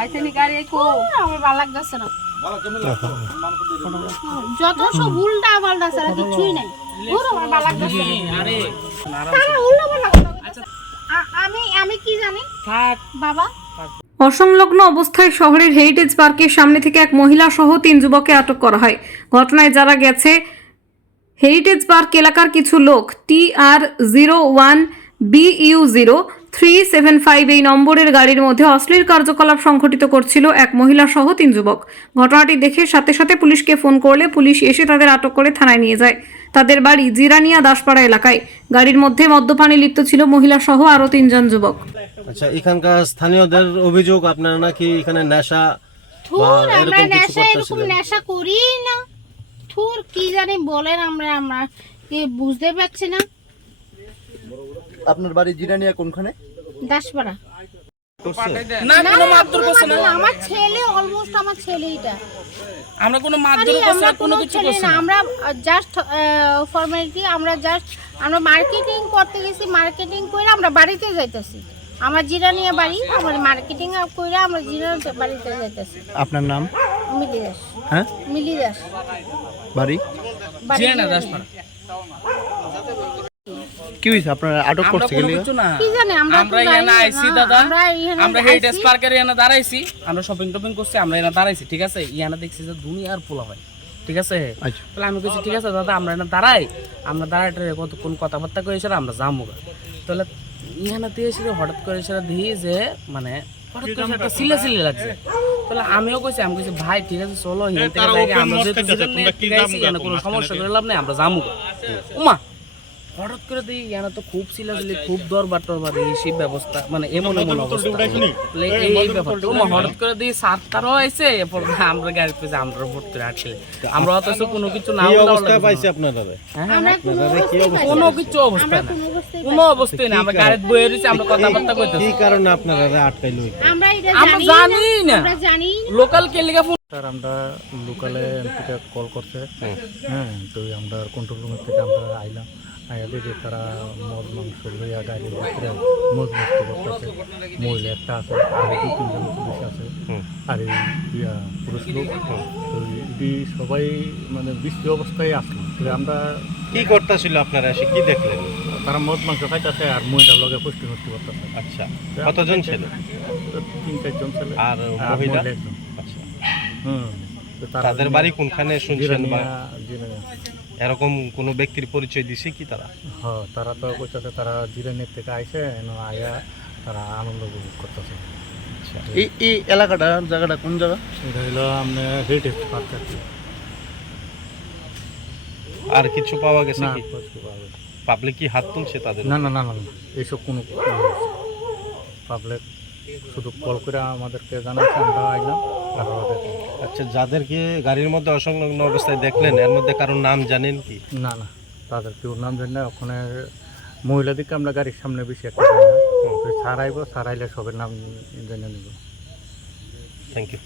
আইতেনি গাড়ি কো আমার ভালো লাগতেছে না যত সব উল্টা পাল্টা ছাড়া কিছুই নাই পুরো আমার ভালো লাগতেছে আরে উল্টা পাল্টা আচ্ছা আমি কি জানি থাক বাবা। অসংলগ্ন অবস্থায় শহরের হেরিটেজ পার্কের সামনে থেকে এক মহিলা সহ 3 যুবককে আটক করা হয়। ঘটনায় যারা গেছে হেরিটেজ পার্ক এলাকার কিছু লোক TR01BU0375 এই নম্বরের গাড়ির মধ্যে অশ্লীল কার্যকলাপ সংঘটিত করছিল এক মহিলা সহ 3 যুবক। ঘটনাটি দেখে সাথে সাথে পুলিশকে ফোন করলে পুলিশ এসে তাদের আটক করে থানায় নিয়ে যায়। তাদের বাড়ি জিরানিয়া দাসপাড়া এলাকায়। গাড়ির মধ্যে মদ্যপানে লিপ্ত ছিল মহিলা সহ আরো 3 জন যুবক। আচ্ছা, এখানকার স্থানীয়দের অভিযোগ আপনারা নাকি এখানে নেশা থুর আমরা নেশা এরকম নেশা করি না। থুর কি জানি বলেন আমরা কি বুঝতে পারছি না। আপনার বাড়ি জিরানিয়া কোনখানে? দাসপাড়া। না কোনো মারধর করছে না আমার ছেলে অলমোস্ট আমার ছেলে এটা আমরা কোনো মারধর করছে না কোনো কিছু করছে না আমরা জাস্ট ফর্মালিটি আমরা মার্কেটিং করতে গেছি মার্কেটিং করে আমরা বাড়িতে যাইতেছি আমার জিরানিয়া বাড়ি আমার মার্কেটিং করে আমরা জিরানিয়া বাড়িতে যাইতেছি। আপনার নাম? মিলি দাস। হ্যাঁ মিলি দাস। বাড়ি জিরানিয়া দাসপাড়া। কি হইছে আপনারা আটক করতে গেলে? কি জানি আমরা এখানে আইছি দাদা আমরা হেরিটেজ পার্কের এখানে দাঁড়াইছি আমরা শপিং করছি আমরা এখানে দাঁড়াইছি ঠিক আছে এখানে দেখছি যে দুনিয়ার পোলা হয় ঠিক আছে তাহলে আমি কইছি ঠিক আছে দাদা আমরা এখানে দাঁড়াই আমরা দাঁড়াইতে কতক্ষণ কথাবার্তা কই এসে আমরা যাবো তাহলে এখানে দিয়ে এসে হঠাৎ করে এসে দেখি যে মানে হঠাৎ করে একটা সিলে লাগছে তাহলে আমিও কইছি ভাই ঠিক আছে চলো এখান থেকে যাই আমরা যেহেতু কোনো সমস্যা করে লাভ নেই আমরা যাবো উমা হঠাৎ করে দিই এখানে তো খুব সিলাসিলি খুব দরবার এই ব্যবস্থা মানে এমন অবস্থা এই ব্যাপারটা হঠাৎ করে দিই সাতটারও আইসে এরপর আমরা গাড়ি পেয়েছি আমরা ভর্তি রাখছি আমরা অথচ কোনো কিছু না পাইছি আপনারা কোনো কিছু অবস্থা না কোনো অবস্থায় না আমরা গাড়ি বয়ে রয়েছি আমরা কথাবার্তা করতে কি কারণে আপনারা আটকাইলো আমরা জানি না লোকাল কে লিগা ফোন স্যার আমরা লোকালে থেকে কল করছে হ্যাঁ তো আমরা কন্ট্রোল রুমের থেকে আমরা আইলাম আয়া দেখি তারা মদ মাংস লইয়া গাড়ির ভিতরে মজমস্ত করতেছে মহিলা একটা আছে আর 2-3 জন পুলিশ আছে আর এই পুরুষ লোক তো এটি সবাই মানে বৃষ্টি অবস্থায় আসলো আমরা কি করতেছিল আপনারা এসে কি দেখলেন? তারা মদ মাংস খাইতেছে আর মহিলার লগে পুষ্টি নষ্টি করতেছে। আচ্ছা, কতজন ছিল? 3-4 জন ছিল আর মহিলা একজন। আচ্ছা তাদের বাড়ি কোনখানে শুনছেন বা এরকম কোন ব্যক্তির পরিচয় দিছে কি তারা? হ্যাঁ তারা তো কইতাছে তারা জিরানিয়া থেকে আইছে আয়া তারা আনন্দ উপভোগ করতেছে। এই জায়গাটা কোন জায়গা? এটা হলো আমরা হেরিটেজ পার্ক। আর কিছু পাওয়া গেছে কি? পাওয়া গেছে। পাবলিক কি হাত তুলছে তাদের? না এইসব কোনো পাবলিক শুধু কল করে আমাদেরকে জানাচ্ছে আমরা আইলাম। আচ্ছা, যাদেরকে গাড়ির মধ্যে অসংলগ্ন অবস্থায় দেখলেন এর মধ্যে কারোর নাম জানেন কি? না তাদের কেউ নাম জানি না। ওখানে মহিলাদেরকে আমরা গাড়ির সামনে বেশি একটা যাই না, ছাড়াইব ছাড়াইলে সবের নাম জেনে নিব। Thank you.